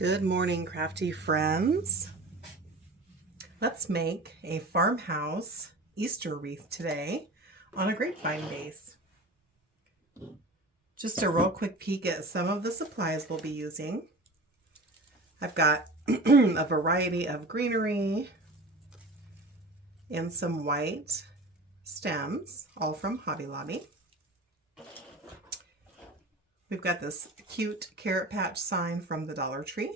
Good morning, crafty friends. Let's make a farmhouse Easter wreath today on a grapevine base. Just a real quick peek at some of the supplies we'll be using. I've got a variety of greenery and some white stems, all from Hobby Lobby. We've got this cute carrot patch sign from the Dollar Tree.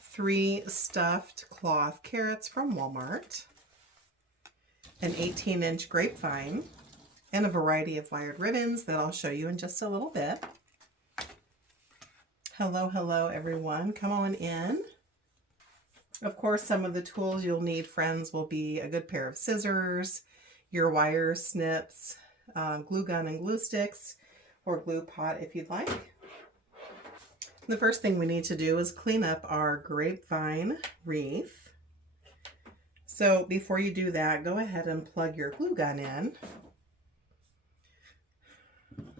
3 stuffed cloth carrots from Walmart. An 18-inch grapevine, and a variety of wired ribbons that I'll show you in just a little bit. Hello everyone, come on in. Of course, some of the tools you'll need, friends, will be a good pair of scissors, your wire snips, glue gun and glue sticks, or glue pot if you'd like. The first thing we need to do is clean up our grapevine wreath. So before you do that, go ahead and plug your glue gun in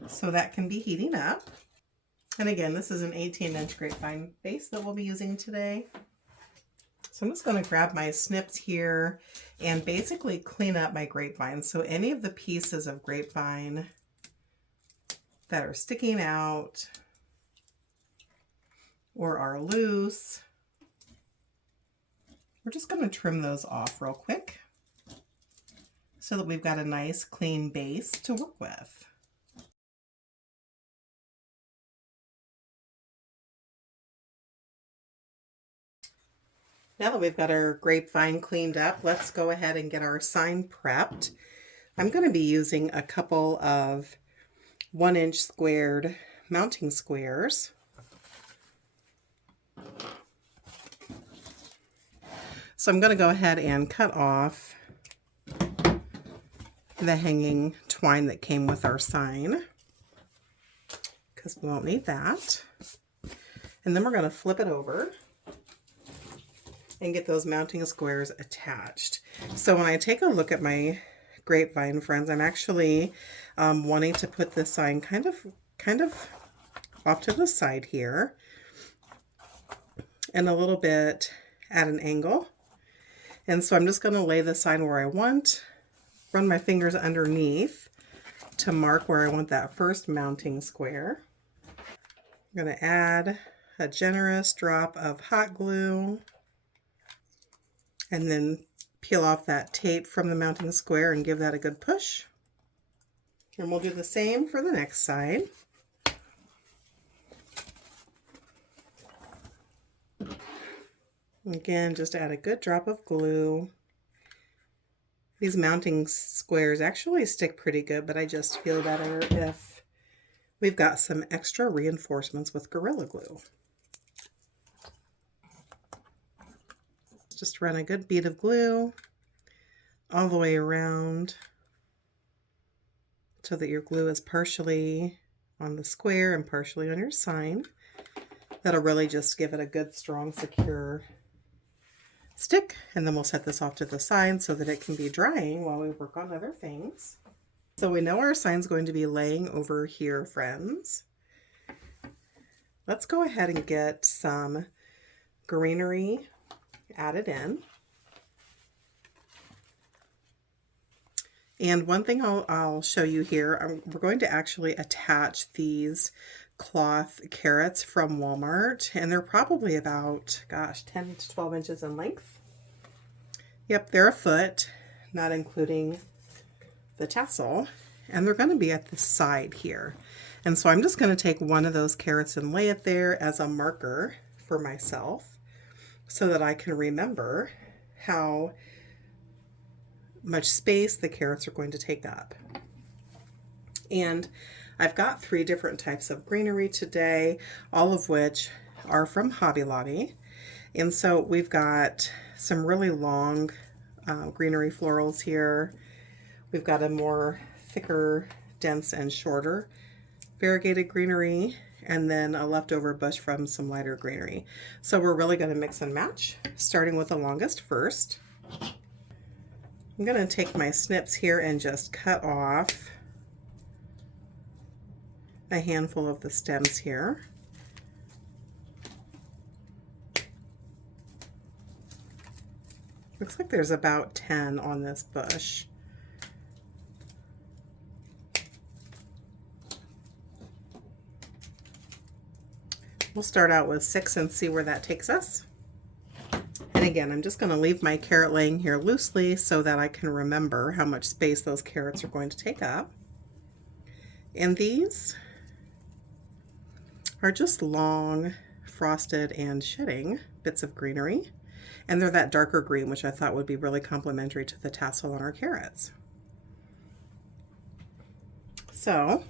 so that can be heating up. And again, this is an 18-inch grapevine base that we'll be using today. So I'm just going to grab my snips here and basically clean up my grapevine. So any of the pieces of grapevine that are sticking out or are loose, we're just going to trim those off real quick so that we've got a nice clean base to work with. Now that we've got our grapevine cleaned up, let's go ahead and get our sign prepped. I'm going to be using a couple of 1-inch squared mounting squares. So I'm going to go ahead and cut off the hanging twine that came with our sign, because we won't need that. And then we're going to flip it over and get those mounting squares attached. So when I take a look at my grapevine, friends, I'm actually wanting to put this sign kind of off to the side here and a little bit at an angle. And so I'm just going to lay the sign where I want, run my fingers underneath to mark where I want that first mounting square. I'm going to add a generous drop of hot glue and then peel off that tape from the mounting square and give that a good push. And we'll do the same for the next side. Again, just add a good drop of glue. These mounting squares actually stick pretty good, but I just feel better if we've got some extra reinforcements with Gorilla Glue. Just run a good bead of glue all the way around so that your glue is partially on the square and partially on your sign. That'll really just give it a good, strong, secure stick. And then we'll set this off to the side so that it can be drying while we work on other things. So we know our sign's going to be laying over here, friends. Let's go ahead and get some greenery added in. And one thing I'll show you here, we're going to actually attach these cloth carrots from Walmart, and they're probably about, gosh, 10 to 12 inches in length. Yep, they're a foot, not including the tassel, and they're going to be at the side here. And so I'm just going to take one of those carrots and lay it there as a marker for myself, so that I can remember how much space the carrots are going to take up. And I've got 3 different types of greenery today, all of which are from Hobby Lobby. And so we've got some really long greenery florals here. We've got a more thicker, dense, and shorter variegated greenery, and then a leftover bush from some lighter greenery. So we're really going to mix and match, starting with the longest first. I'm going to take my snips here and just cut off a handful of the stems here. Looks like there's about 10 on this bush. We'll start out with 6 and see where that takes us. And again, I'm just going to leave my carrot laying here loosely so that I can remember how much space those carrots are going to take up. And these are just long, frosted and shedding bits of greenery. And they're that darker green, which I thought would be really complementary to the tassel on our carrots. So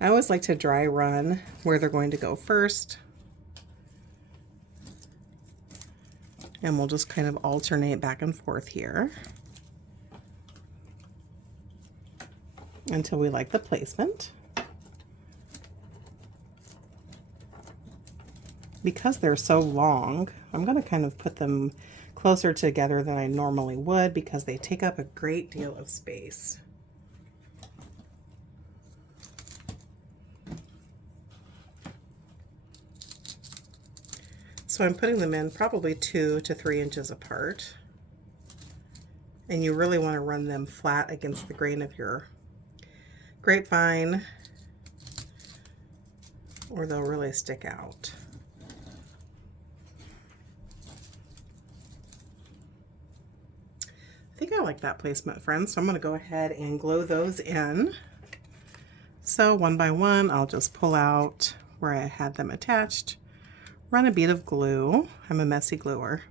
I always like to dry run where they're going to go first. And we'll just kind of alternate back and forth here until we like the placement. Because they're so long, I'm going to kind of put them closer together than I normally would because they take up a great deal of space. So I'm putting them in probably 2 to 3 inches apart. And you really want to run them flat against the grain of your grapevine, or they'll really stick out. I think I like that placement, friends, so I'm going to go ahead and glue those in. So one by one, I'll just pull out where I had them attached, run a bead of glue. I'm a messy gluer.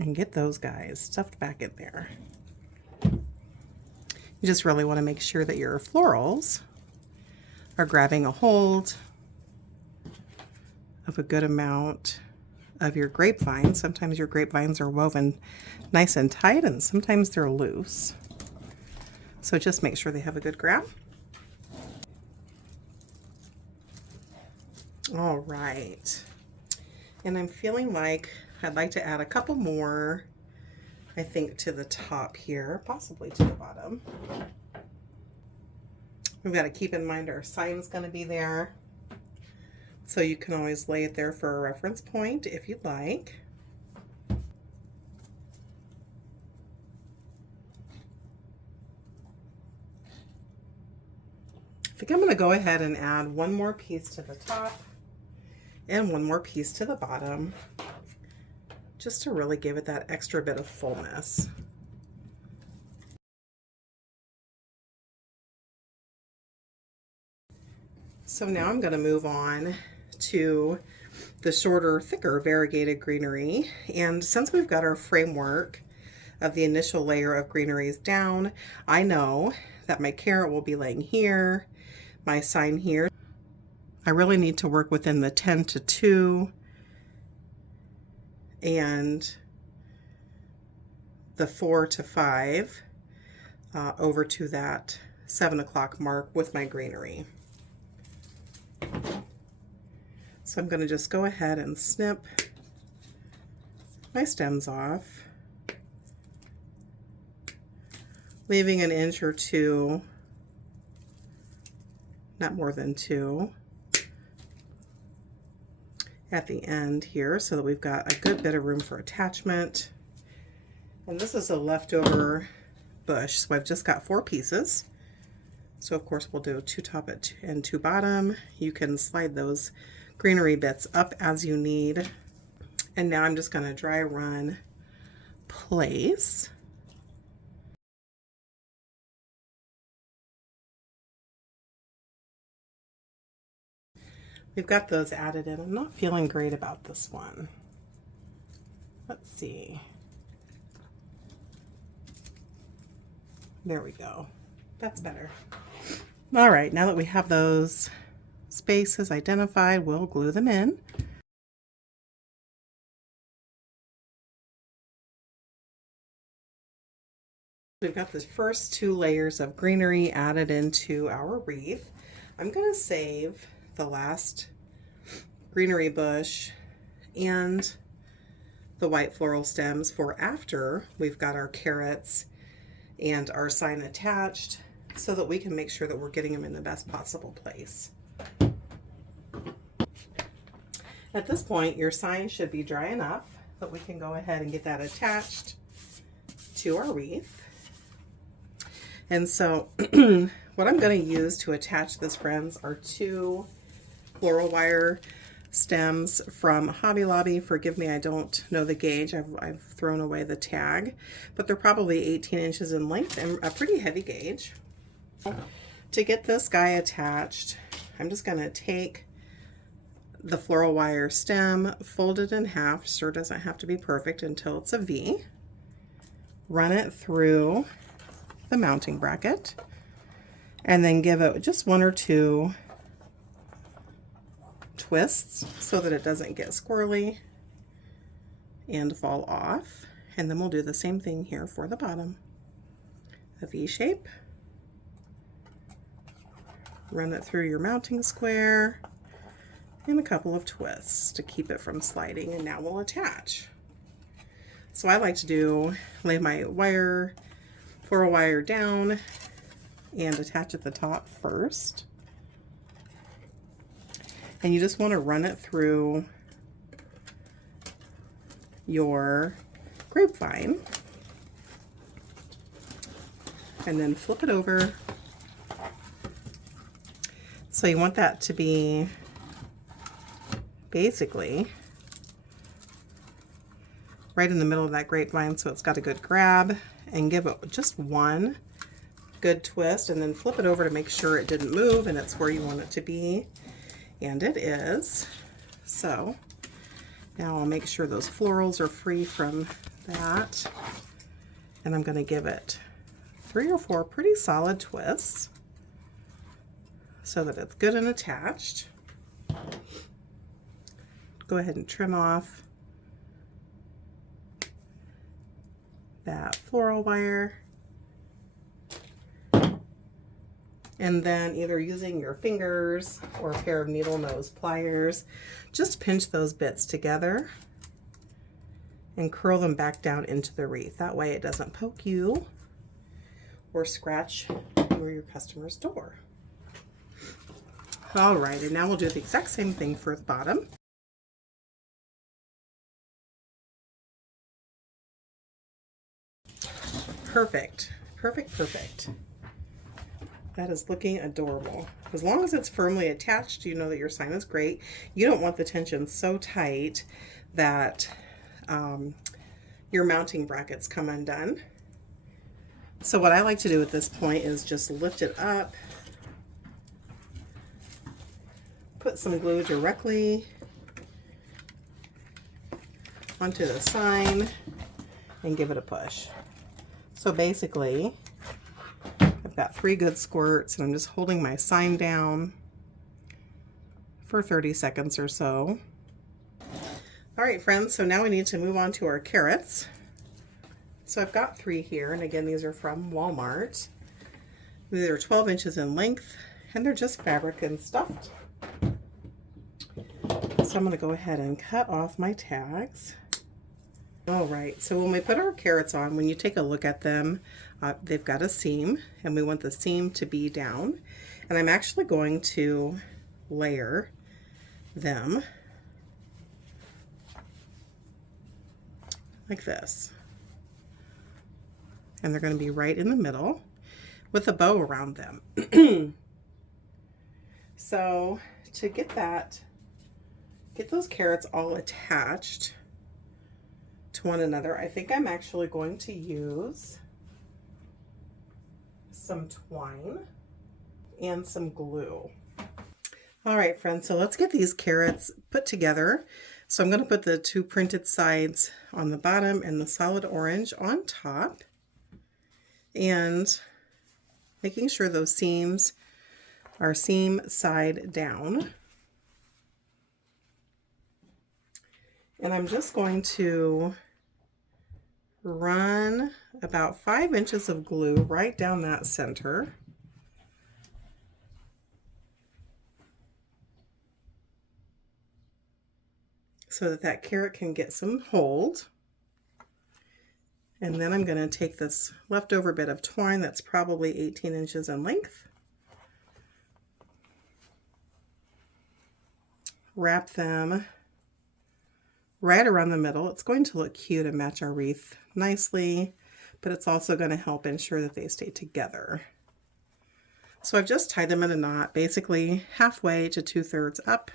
And get those guys stuffed back in there. You just really want to make sure that your florals are grabbing a hold of a good amount of your grapevine. Sometimes your grapevines are woven nice and tight, and sometimes they're loose. So just make sure they have a good grab. All right. And I'm feeling like I'd like to add a couple more, I think, to the top here, possibly to the bottom. We've got to keep in mind our sign's going to be there. So you can always lay it there for a reference point if you'd like. I think I'm going to go ahead and add one more piece to the top and one more piece to the bottom, just to really give it that extra bit of fullness. So now I'm going to move on to the shorter, thicker variegated greenery. And since we've got our framework of the initial layer of greeneries down, I know that my carrot will be laying here, my sign here. I really need to work within the 10 to 2 and the 4 to 5 over to that 7 o'clock mark with my greenery. So I'm going to just go ahead and snip my stems off, leaving an inch or 2, not more than 2, at the end here so that we've got a good bit of room for attachment. And this is a leftover bush, so I've just got 4 pieces. So of course we'll do 2 top and 2 bottom. You can slide those greenery bits up as you need. And now I'm just going to dry run place. We've got those added in. I'm not feeling great about this one. Let's see. There we go. That's better. All right, now that we have those spaces identified, we'll glue them in. We've got the first 2 layers of greenery added into our wreath. I'm going to save the last greenery bush and the white floral stems for after we've got our carrots and our sign attached, so that we can make sure that we're getting them in the best possible place. At this point, your sign should be dry enough that we can go ahead and get that attached to our wreath. And so what I'm going to use to attach this, friends, are 2 floral wire stems from Hobby Lobby. Forgive me, I don't know the gauge. I've thrown away the tag, but they're probably 18 inches in length and a pretty heavy gauge. To get this guy attached, I'm just going to take the floral wire stem, fold it in half. Sure doesn't have to be perfect until it's a V. Run it through the mounting bracket, and then give it just 1 or 2 twists so that it doesn't get squirrely and fall off. And then we'll do the same thing here for the bottom. A V shape. Run it through your mounting square and a couple of twists to keep it from sliding, and now we'll attach. So I like to lay my floral wire down and attach at the top first. And you just want to run it through your grapevine and then flip it over. So you want that to be basically right in the middle of that grapevine, so it's got a good grab, and give it just 1 good twist, and then flip it over to make sure it didn't move and it's where you want it to be. And it is. So now I'll make sure those florals are free from that, and I'm going to give it 3 or 4 pretty solid twists so that it's good and attached. Go ahead and trim off that floral wire, and then either using your fingers or a pair of needle nose pliers, just pinch those bits together and curl them back down into the wreath. That way it doesn't poke you or scratch your customer's door. All right, and now we'll do the exact same thing for the bottom. Perfect, perfect, perfect. That is looking adorable. As long as it's firmly attached, you know that your sign is great. You don't want the tension so tight that your mounting brackets come undone. So what I like to do at this point is just lift it up, put some glue directly onto the sign, and give it a push. So basically, I've got 3 good squirts, and I'm just holding my sign down for 30 seconds or so. All right, friends, so now we need to move on to our carrots. So I've got 3 here, and again, these are from Walmart. These are 12 inches in length, and they're just fabric and stuffed. So I'm going to go ahead and cut off my tags. All right, so when we put our carrots on, when you take a look at them, they've got a seam, and we want the seam to be down. And I'm actually going to layer them like this. And they're going to be right in the middle with a bow around them. So to get those carrots all attached to one another, I think I'm actually going to use some twine and some glue. All right, friends, so let's get these carrots put together. So I'm going to put the 2 printed sides on the bottom and the solid orange on top, and making sure those seams are seam side down. And I'm just going to run about 5 inches of glue right down that center. so that that carrot can get some hold. And then I'm going to take this leftover bit of twine that's probably 18 inches in length, wrap them right around the middle. It's going to look cute and match our wreath nicely, but it's also going to help ensure that they stay together. So I've just tied them in a knot, basically halfway to 2/3 up.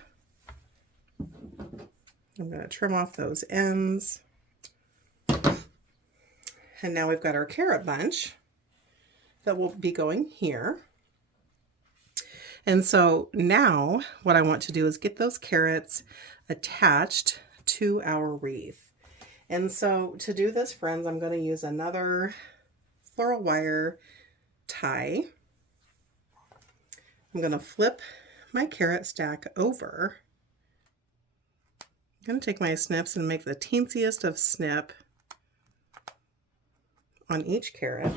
I'm going to trim off those ends. And now we've got our carrot bunch that will be going here. And so now what I want to do is get those carrots attached to our wreath. And so to do this, friends, I'm going to use another floral wire tie. I'm going to flip my carrot stack over. I'm going to take my snips and make the teensiest of snip on each carrot.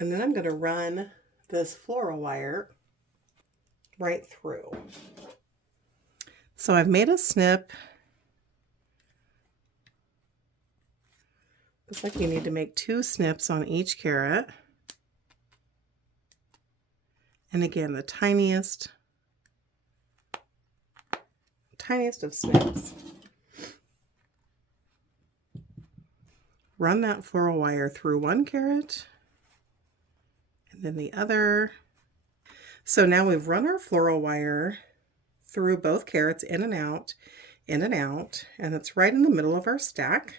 And then I'm going to run this floral wire right through. So I've made a snip. Looks like you need to make 2 snips on each carrot. And again, the tiniest of snips. Run that floral wire through one carrot and then the other. So now we've run our floral wire through both carrots, in and out, and it's right in the middle of our stack.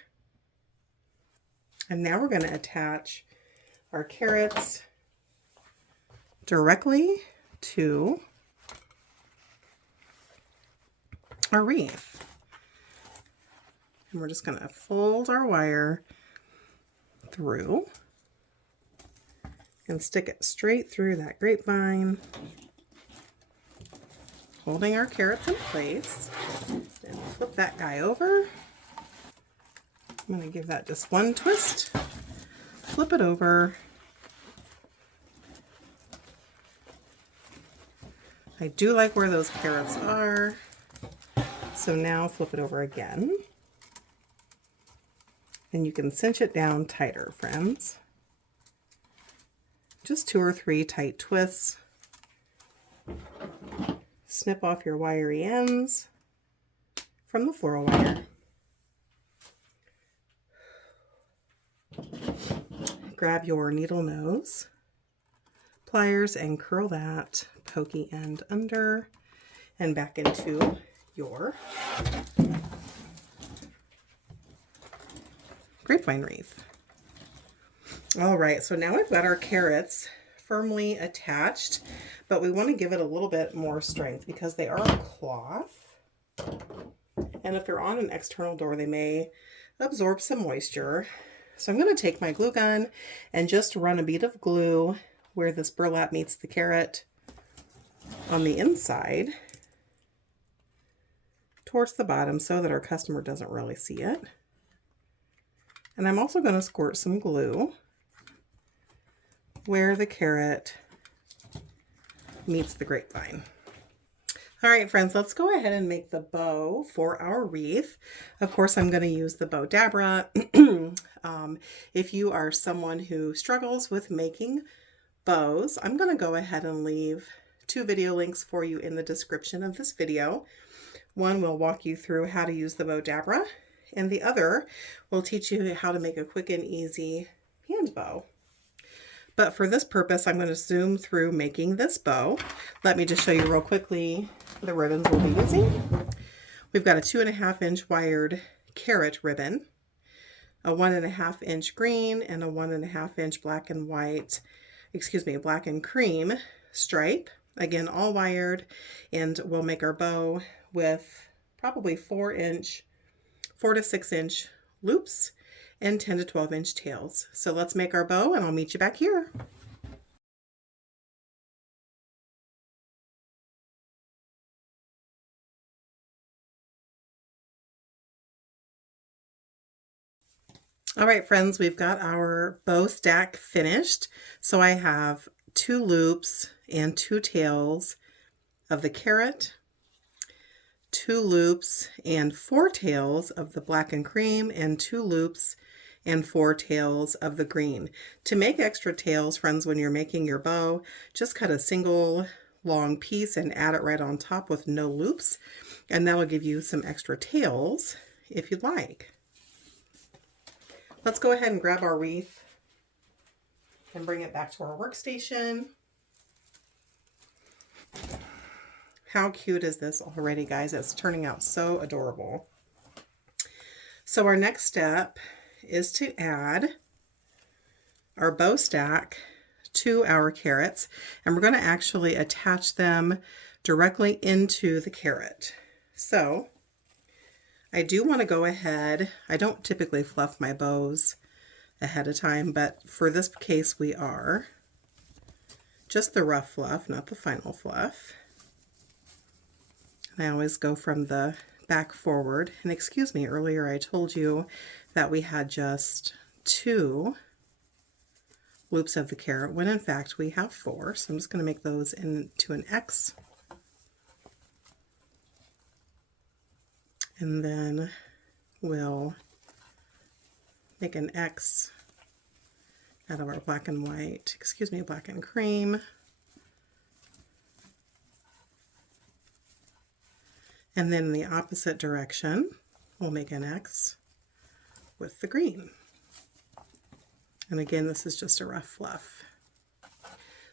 And now we're going to attach our carrots directly to our wreath. And we're just going to fold our wire through and stick it straight through that grapevine, holding our carrots in place. And flip that guy over. I'm going to give that just one twist, flip it over. I do like where those carrots are, so now flip it over again. And you can cinch it down tighter, friends. Just 2 or 3 tight twists. Snip off your wiry ends from the floral wire. Grab your needle nose, pliers, and curl that pokey end under and back into your grapevine wreath. All right, so now we've got our carrots firmly attached, but we want to give it a little bit more strength because they are cloth. And if they're on an external door, they may absorb some moisture. So I'm going to take my glue gun and just run a bead of glue where this burlap meets the carrot on the inside towards the bottom so that our customer doesn't really see it. And I'm also going to squirt some glue where the carrot meets the grapevine. All right, friends, let's go ahead and make the bow for our wreath. Of course, I'm going to use the bow dabra. If you are someone who struggles with making bows, I'm going to go ahead and leave 2 video links for you in the description of this video. One will walk you through how to use the bow dabra, and the other will teach you how to make a quick and easy hand bow. But for this purpose, I'm going to zoom through making this bow. Let me just show you real quickly the ribbons we'll be using. We've got a 2.5 inch wired carrot ribbon, a 1.5 inch green, and a 1.5 inch black and black and cream stripe. Again, all wired, and we'll make our bow with probably 4 to 6 inch loops and 10 to 12 inch tails. So let's make our bow and I'll meet you back here. All right, friends, we've got our bow stack finished. So I have 2 loops and 2 tails of the carrot, 2 loops and 4 tails of the black and cream, and 2 loops and 4 tails of the green. To make extra tails, friends, when you're making your bow, just cut a single long piece and add it right on top with no loops, and that'll give you some extra tails if you'd like. Let's go ahead and grab our wreath and bring it back to our workstation. How cute is this already, guys? It's turning out so adorable. So our next step is to add our bow stack to our carrots, and we're going to actually attach them directly into the carrot. So I do want to go ahead, I don't typically fluff my bows ahead of time, but for this case we are. Just the rough fluff, not the final fluff. I always go from the back forward. And excuse me, earlier I told you that we had just 2 loops of the carrot, when in fact we have 4. So I'm just going to make those into an X. And then we'll make an X out of our black and white, excuse me, black and cream. And then in the opposite direction, we'll make an X with the green. And again, this is just a rough fluff.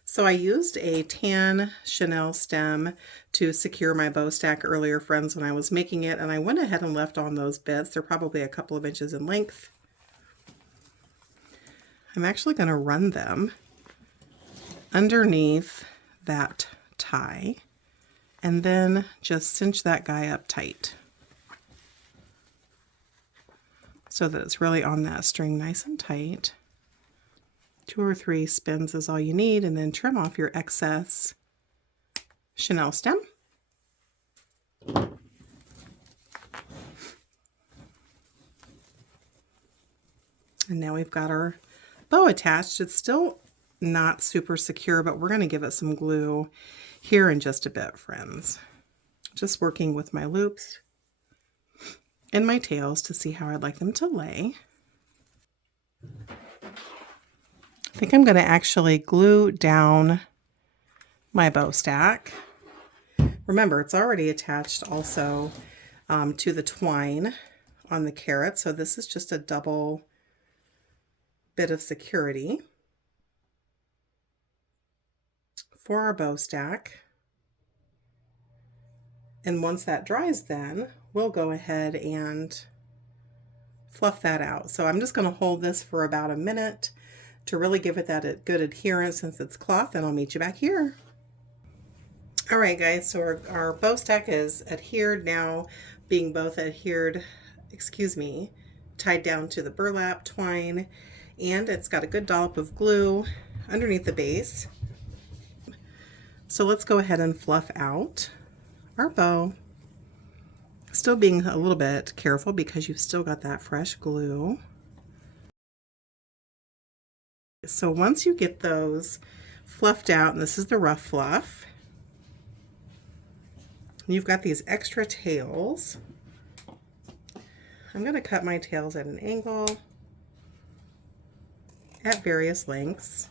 So I used a tan chenille stem to secure my bow stack earlier, friends, when I was making it, and I went ahead and left on those bits. They're probably a couple of inches in length. I'm actually going to run them underneath that tie, and then just cinch that guy up tight so that it's really on that string nice and tight. 2 or 3 spins is all you need, and then trim off your excess chenille stem. And now we've got our bow attached. It's still not super secure, but we're going to give it some glue here in just a bit, friends. Just working with my loops and my tails to see how I'd like them to lay. I think I'm going to actually glue down my bow stack. Remember, it's already attached also to the twine on the carrot, so this is just a double bit of security for our bow stack. And once that dries, then we'll go ahead and fluff that out. So I'm just going to hold this for about a minute to really give it that good adherence since it's cloth, and I'll meet you back here. All right, guys, so our bow stack is adhered now, being both adhered, tied down to the burlap twine, and it's got a good dollop of glue underneath the base. So let's go ahead and fluff out our bow. Still being a little bit careful because you've still got that fresh glue. So once you get those fluffed out, and this is the rough fluff, you've got these extra tails. I'm going to cut my tails at an angle at various lengths.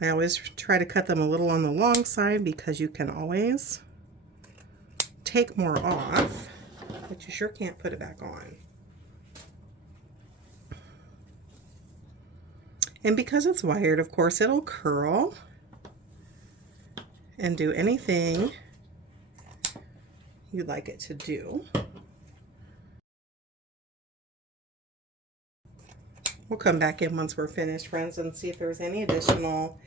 I always try to cut them a little on the long side because you can always take more off, but you sure can't put it back on. And because it's wired, of course, it'll curl and do anything you'd like it to do. We'll come back in once we're finished, friends, and see if there's any additional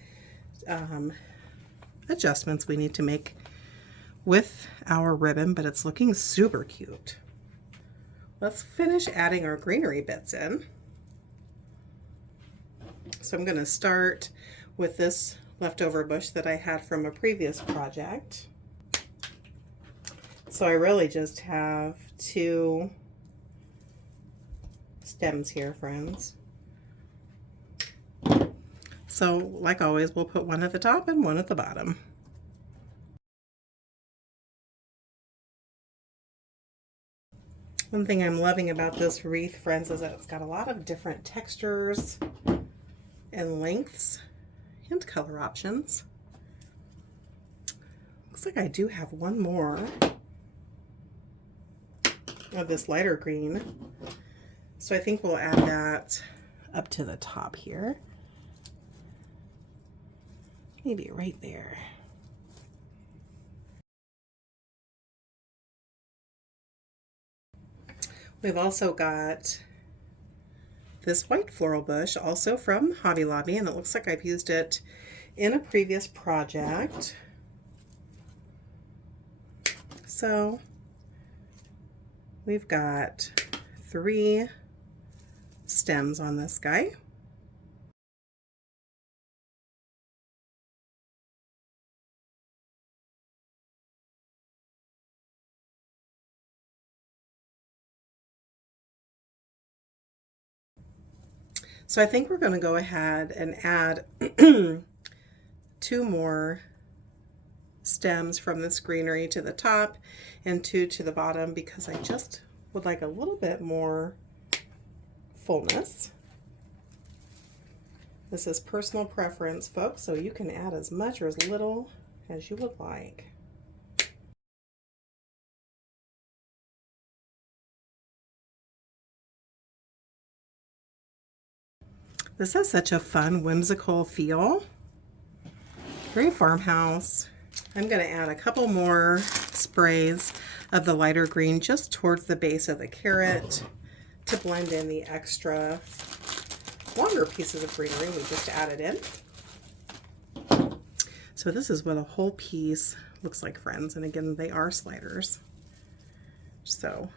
adjustments we need to make with our ribbon, but it's looking super cute. Let's finish adding our greenery bits in. So I'm going to start with this leftover bush that I had from a previous project. So I really just have 2 stems here, friends. So like always, we'll put one at the top and one at the bottom. One thing I'm loving about this wreath, friends, is that it's got a lot of different textures and lengths and color options. Looks like I do have one more of this lighter green. So I think we'll add that up to the top here. Maybe right there. We've also got this white floral bush, also from Hobby Lobby, and it looks like I've used it in a previous project. So we've got 3 stems on this guy. So I think we're going to go ahead and add 2 more stems from this greenery to the top and 2 to the bottom, because I just would like a little bit more fullness. This is personal preference, folks, so you can add as much or as little as you would like. This has such a fun, whimsical feel. Very farmhouse. I'm going to add a couple more sprays of the lighter green just towards the base of the carrot to blend in the extra longer pieces of greenery we just added in. So this is what a whole piece looks like, friends. And again, they are sliders. So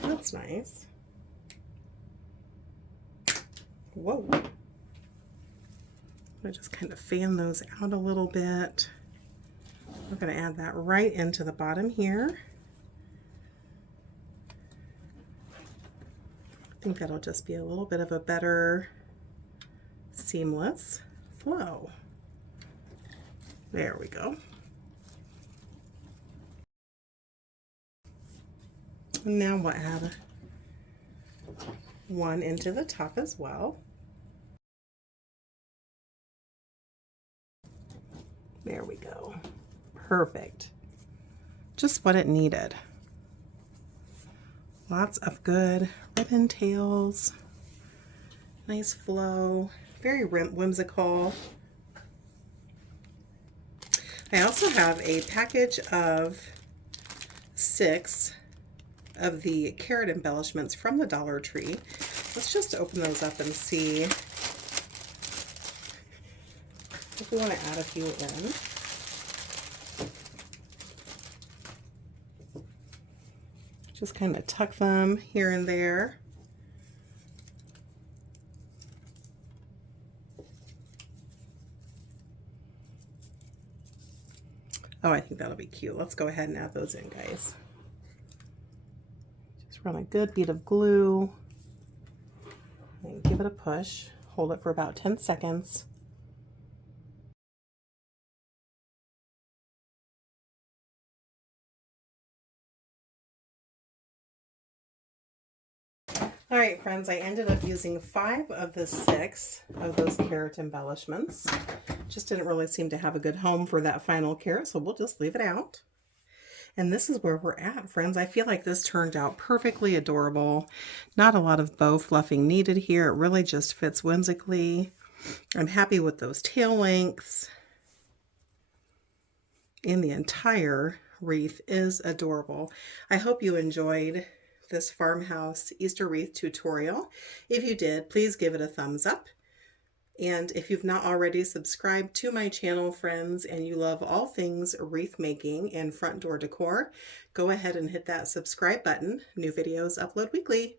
that's nice. Whoa. I just kind of fan those out a little bit. We're going to add that right into the bottom here. I think that'll just be a little bit of a better seamless flow. There we go. And now we'll add one into the top as well. There we go. Perfect. Just what it needed. Lots of good ribbon tails. Nice flow. Very whimsical. I also have a package of 6 of the carrot embellishments from the Dollar Tree. Let's just open those up and see if we want to add a few in. Just kind of tuck them here and there. Oh, I think that'll be cute. Let's go ahead and add those in, guys. Just run a good bead of glue and give it a push. Hold it for about 10 seconds. All right, friends, I ended up using 5 of the 6 of those carrot embellishments. Just didn't really seem to have a good home for that final carrot, so we'll just leave it out. And this is where we're at, friends. I feel like this turned out perfectly adorable. Not a lot of bow fluffing needed here. It really just fits whimsically. I'm happy with those tail lengths. And the entire wreath is adorable. I hope you enjoyed this farmhouse Easter wreath tutorial. If you did, please give it a thumbs up. And if you've not already subscribed to my channel, friends, and you love all things wreath making and front door decor, go ahead and hit that subscribe button. New videos upload weekly.